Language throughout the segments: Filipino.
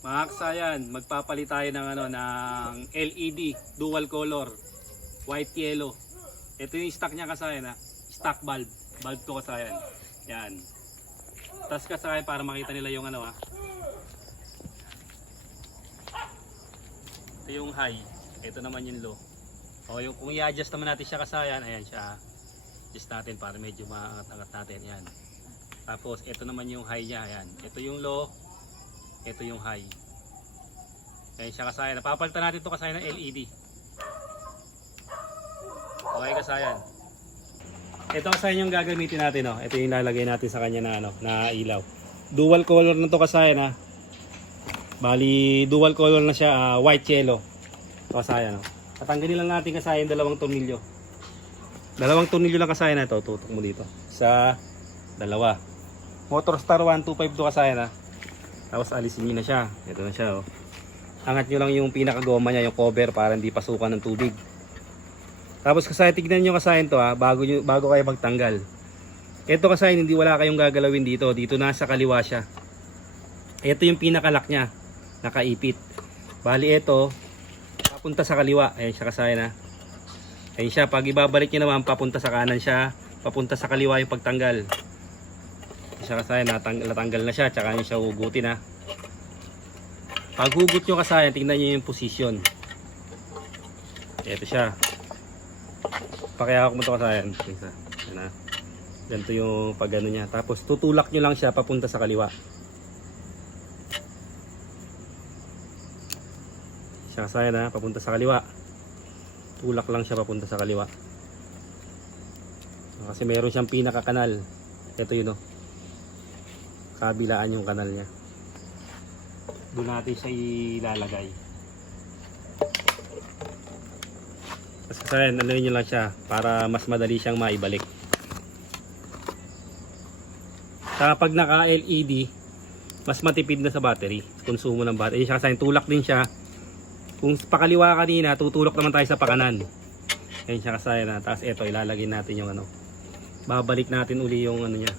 Mga kasayan, magpapalit tayo ng LED dual color, white yellow. Ito yung stock niya kasayan stock bulb. Bulb to kasayan. Yan. Tas kasayan para makita nila yung Ito yung high. Ito naman yung low. O yung kung i-adjust naman natin siya kasayan, ayan siya. Adjust natin para medyo maangat-angat natin. Yan. Tapos ito naman yung high niya, ayan. Ito yung low. Ito yung high. Ayan siya kasayan. Napapalitan natin ito kasayan ng LED. Okay kasayan. Ito kasayan yung gagamitin natin. Oh. Ito yung lalagay natin sa kanya na ilaw. Dual color na to kasayan. Bali dual color na siya, white yellow. Ito kasayan. Oh. Tatanggalin lang natin kasayan dalawang tornilyo. Dalawang tornilyo lang kasayan ito. Tutok mo dito. Sa dalawa. Motorstar 125 to kasayan. Tapos alisin nyo na siya. Ito na siya. Oh. Angat nyo lang yung pinakagoma niya, yung cover para hindi pasukan ng tubig. Tapos kasayan, tignan nyo kasayan to bago kayo magtanggal. Ito kasayan, hindi wala kayong gagalawin dito. Dito nasa kaliwa siya. Ito yung pinakalock niya. Nakaipit. Bali ito, papunta sa kaliwa. Ayan siya kasayan Ayan siya, pag ibabalik nyo naman, papunta sa kanan siya. Papunta sa kaliwa yung pagtanggal. Siya kasayan, natanggal na siya, tsaka nyo siya hugutin Pag hugot nyo kasayan, tingnan nyo yung position. Ito siya. Pakihawak mo ito kasayan. Ganito yung pag ano niya. Tapos tutulak nyo lang siya papunta sa kaliwa. Siya kasayan papunta sa kaliwa. Tulak lang siya papunta sa kaliwa. Kasi meron siyang pinakakanal. Ito yun kabilaan yung kanal niya. Doon natin siya ilalagay. Tapos kasayan, anuin nyo lang siya para mas madali siyang maibalik. Kapag naka LED, mas matipid na sa battery, konsumo ng battery. Siya kasayan, tulak din siya. Kung pakaliwa kanina, tutulak naman tayo sa pakanan. Ayun siya kasayan Tapos ito, ilalagay natin yung babalik natin uli yung niya.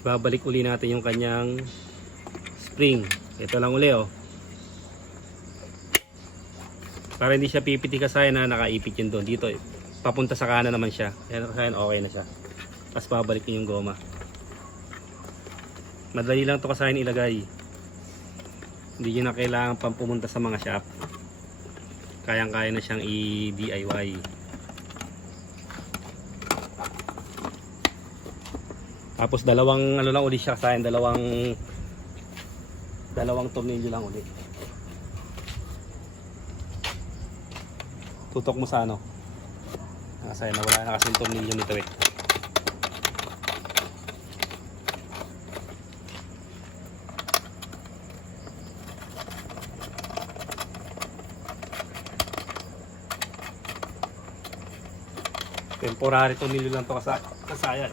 Babalik uli natin yung kanyang spring. Ito lang uli para hindi siya pipiti kasayan nakaipit yun doon. Dito papunta sa kanan naman siya. Ayan kasayan, okay na siya. Tapos babalik yung goma. Madali lang to kasayan ilagay. Hindi nyo na kailangan pang pumunta sa mga shop. Kayang-kaya na siyang i-DIY. Tapos dalawang lang ulit siya kasayan, dalawang tornilyo lang ulit. Tutok mo sa kasayan, wala na kasing tornilyo nito Temporary tornilyo lang to kasayan.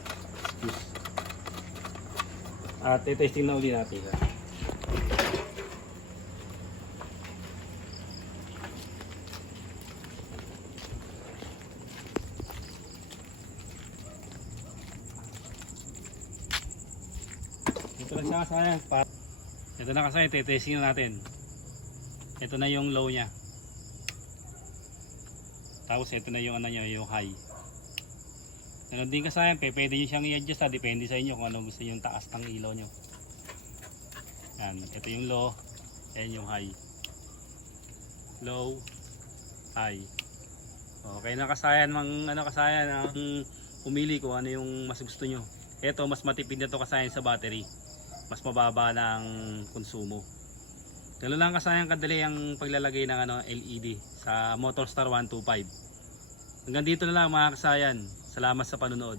At testing na uli natin. Ito na siya kasayan. Ito na kasayan, testing na natin. Ito na yung low niya. Tapos ito na yung yung high. Ganun din kasayan, pwede nyo siyang i-adjust depende sa inyo kung ano gusto nyo yung taas ng ilaw nyo. Yan, ito yung low, yan yung high. Low, high. Okay na kasayan, kasayan ang pumili kung ano yung mas gusto nyo. Ito mas matipid na to kasayan sa battery. Mas mababa ng konsumo. Ganun lang kasayan kadali ang paglalagay ng LED sa Motorstar 125. Hanggang dito na lang mga kasayan. Salamat sa panonood.